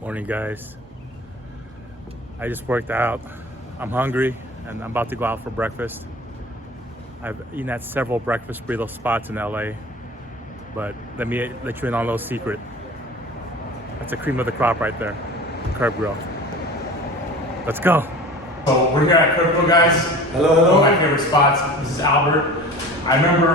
Morning, guys. I just worked out. I'm hungry and I'm about to go out for breakfast. I've eaten at several breakfast burrito spots in LA, but let me let you in on a little secret. That's a cream of the crop right there, Curb Grill. Let's go. So we're here at Curb Grill, guys. Hello, hello. One of my favorite spots. This is Albert. I remember,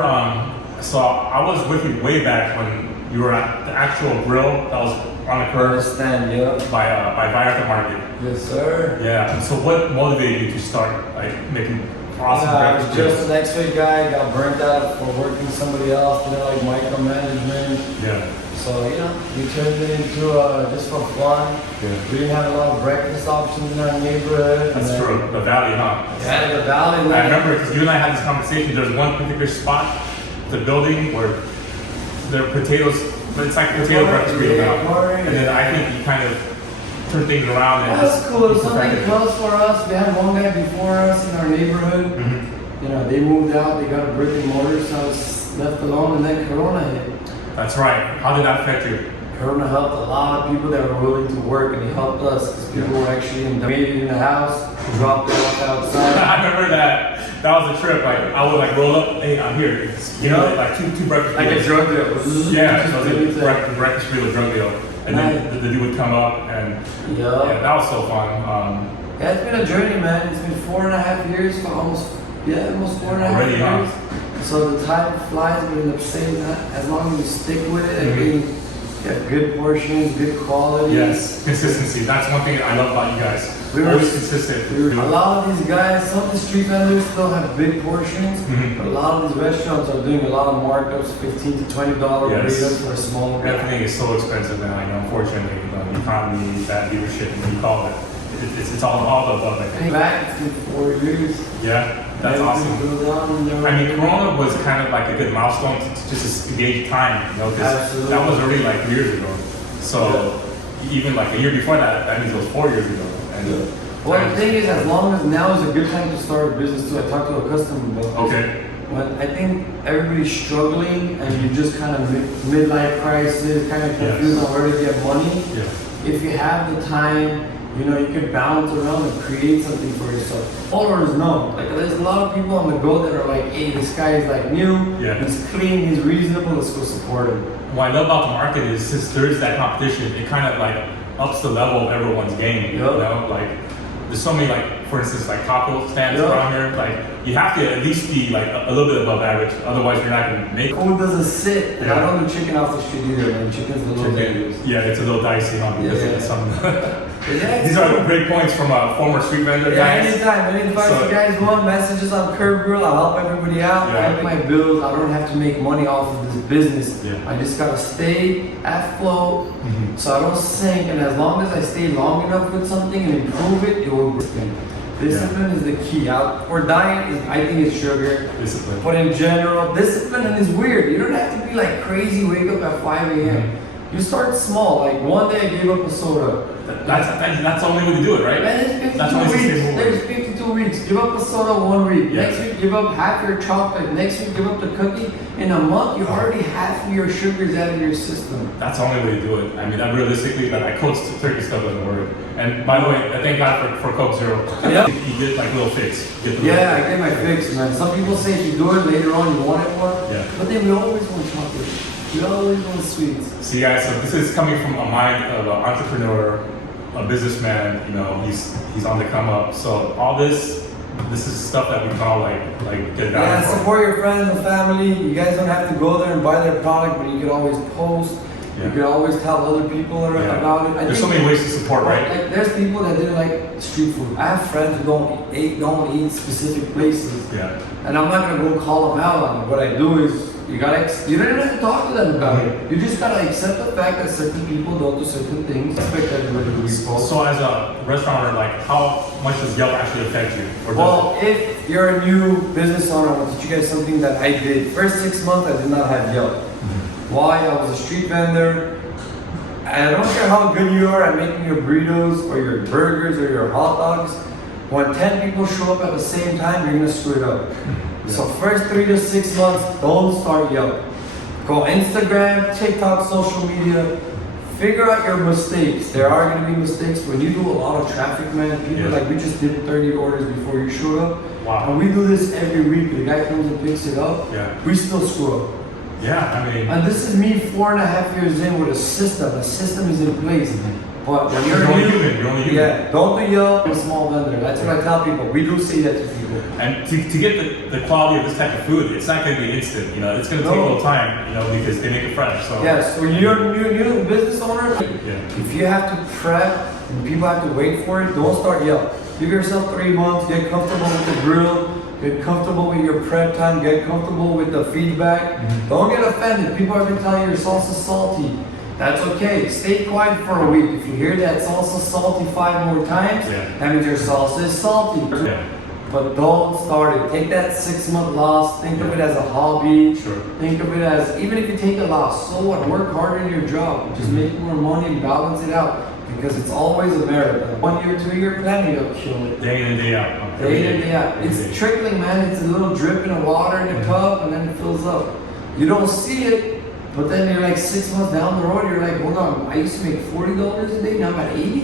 so I was with you way back when you were at the actual grill that was on the curb Stand, yeah. by Viator Market. Yes, sir. Yeah. And so what motivated you to start like making awesome I breakfast was just burritos? an X-ray guy, got burnt out for working somebody else, like micromanagement. Yeah. So, we turned it into just for fun. Yeah. We didn't have a lot of breakfast options in our neighborhood. That's true. The Valley, huh? Yeah, the Valley. I remember because you and I had this conversation. There's one particular spot, the building where there are potatoes, but it's like potato breakfast burrito now. And then I think you kind of turn things around and That was just cool. Something close for us. We had one guy before us in our neighborhood. Mm-hmm. They moved out, they got a brick and mortar, so I was left alone, and then Corona hit. That's right. How did that affect you? Corona helped a lot of people that were willing to work, and he helped us because people were actually made it in the house, dropped it off outside. I remember that. That was a trip. Like I would like roll up, hey, I'm here. Like two breakfast Like a burritos. drug deal. Yeah, so it was a breakfast burrito drug deal. And then the dude would come up and yeah, that was so fun. Yeah, it's been a journey, man. It's been 4.5 years for almost 4.5 Already, years. So the time flies, but in the same time, as long as you stick with it and you get good portions, good quality. Yes, consistency. That's one thing I love about you guys. We're always consistent. A lot of these guys, some of the street vendors still have big portions, but a lot of these restaurants are doing a lot of markups, $15 to $20 burritos for a small guy. Everything is so expensive now, unfortunately. The economy, bad leadership, and what you call it. It's all the above, I think. Back, it's been 4 years. Yeah, that's awesome. I mean, Corona was kind of like a good milestone to just gauge time, because that was already like years ago. So even like a year before that, that means it was 4 years ago. And well, the thing is, as long as now is a good time to start a business too. I talked to a customer about this. Okay. When I think everybody's struggling and you just kind of midlife crisis, kind of confused on where to get money. Yeah. If you have the time, you can bounce around and create something for yourself. Followers know. Like there's a lot of people on the go that are like, hey, this guy is like new, he's clean, he's reasonable, let's go support him. What I love about the market is since there is that competition, it kind of like ups the level of everyone's game. Like there's so many, like for instance, like taco stands around here. Like you have to at least be like a little bit above average, otherwise you're not gonna make it. Food doesn't sit. And I don't do chicken off the street either, man. Chicken's a little dangerous. Yeah, it's a little dicey, huh? Because it's some. These are great points from a former street vendor. Anytime. Any advice you guys want, messages on Curb Grill. I'll help everybody out. I pay my bills. I don't have to make money off of this business. I just gotta stay afloat so I don't sink. And as long as I stay long enough with something and improve it, it will work. Discipline is the key. For diet, I think it's sugar. Discipline. But in general, discipline is weird. You don't have to be like crazy, wake up at 5 a.m. You start small. Like one day I gave up a soda. That's the only way to do it, right? Man, there's 52 weeks. Give up a soda 1 week. Next week, give up half your chocolate. Next week, give up the cookie. In a month, you already half of your sugars out of your system. That's the only way to do it. I mean, realistically, like Coke's turkey stuff doesn't work. And by the way, I thank God for Coke Zero. You get like little fix. I get my fix, man. Some people say if you do it later on, you want it more. But then we always want chocolate. We always want sweets. See, guys, so this is coming from a mind of an entrepreneur, a businessman. He's on the come up. So all this is stuff that we call like get down. Support your friends and family. You guys don't have to go there and buy their product, but you can always post. You can always tell other people about it. There's so many ways to support, right? Like, there's people that didn't like street food. I have friends who don't eat specific places. And I'm not gonna go call them out on it. What I do is you don't even have to talk to them about it. You just gotta accept the fact that certain people don't do certain things. Expect everybody to be full. So as a restaurateur, like how much does Yelp actually affect you? Well, if you're a new business owner, I want to teach you guys something that I did. First 6 months, I did not have Yelp. Why? I was a street vendor. And I don't care how good you are at making your burritos or your burgers or your hot dogs. When 10 people show up at the same time, you're gonna screw it up. So first 3 to 6 months, don't start Yelp. Go Instagram, TikTok, social media, figure out your mistakes. There are gonna be mistakes when you do a lot of traffic, man. People like we just did 30 orders before you showed up. Wow. And we do this every week. The guy comes and picks it up. Yeah. We still screw up. Yeah, I mean. And this is me 4.5 years in with a system. The system is in place. But when You're only human. You're only human. yeah, don't do Yelp. I'm a small vendor. That's what I tell people. We do say that to people. And to get the quality of this type of food, it's not going to be instant. You know, it's going to take a little time. You know, because they make it fresh. So. Yes. When you're new business owner, Yeah. if you have to prep and people have to wait for it, don't start Yelp. Give yourself 3 months. Get comfortable with the grill. Get comfortable with your prep time. Get comfortable with the feedback. Don't get offended. People are going to tell you your sauce is salty. That's okay. Stay quiet for a week. If you hear that salsa salty 5 more times, that means your salsa is salty. Yeah. But don't start it. Take that 6-month loss. Think of it as a hobby. Sure. Think of it as, even if you take a loss, so what? Work harder in your job. Just make more money and balance it out. Because it's always a marathon. 1 year, 2 year plan, you'll kill it. Day in and day out. Day in and day out. It's trickling, man. It's a little drip in the water in a cup and then it fills up. You don't see it. But then you're like 6 months down the road, you're like, hold on, I used to make $40 a day, now I'm at 80?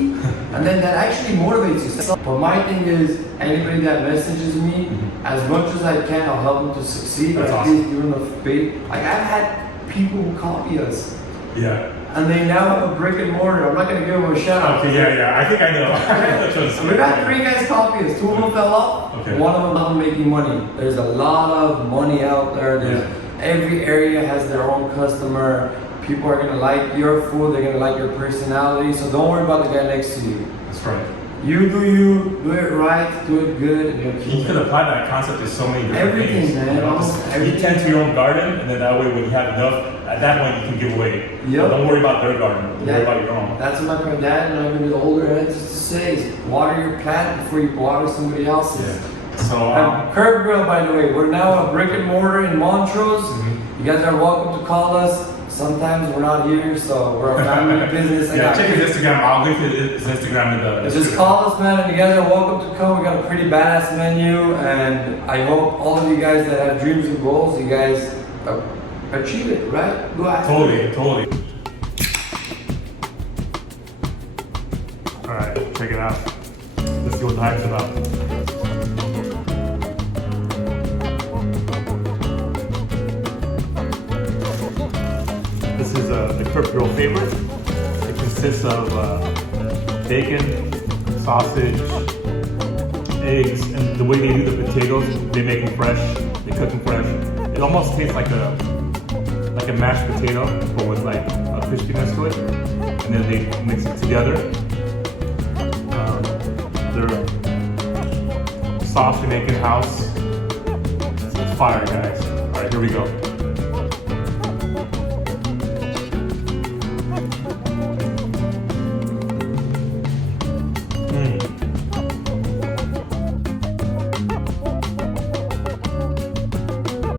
And then that actually motivates you. But my thing is, anybody that messages me, as much as I can, I'll help them to succeed. That's at least doing the big, like I've had people who copy us. Yeah. And they now have a brick and mortar. I'm not gonna give them a shout out. Okay, yeah. I think I know. We've had 3 guys copy us. 2 of them fell off. Okay. 1 of them not making money. There's a lot of money out there. Every area has their own customer. People are gonna like your food. They're gonna like your personality. So don't worry about the guy next to you. That's right. You, do it right, do it good, and you'll keep You could apply that concept to so many different everything, things. man. You know, Almost just everything. You tend to your own garden, and then that way, when you have enough, at that point, you can give away. Yep. Don't worry about their garden. Worry about your own. That's what my dad and I, even the older heads used to say: is water your plant before you water somebody else's. Yeah. So, Curb Grill, by the way, we're now a brick and mortar in Montrose. You guys are welcome to call us. Sometimes we're not here, so we're a family business. check his Instagram. I'll link his Instagram in the Just description. call us, man, and you guys are welcome to come. We got a pretty badass menu, and I hope all of you guys that have dreams and goals, you guys achieve it, right? Go after it. Totally. All right, check it out. Let's see what the hype's about. This is the Curb Grill favorite. It consists of bacon, sausage, eggs, and the way they do the potatoes, they make them fresh, they cook them fresh. It almost tastes like a mashed potato, but with like a crispiness to it. And then they mix it together. Their sauce they make in house. It's fire, guys. All right, here we go.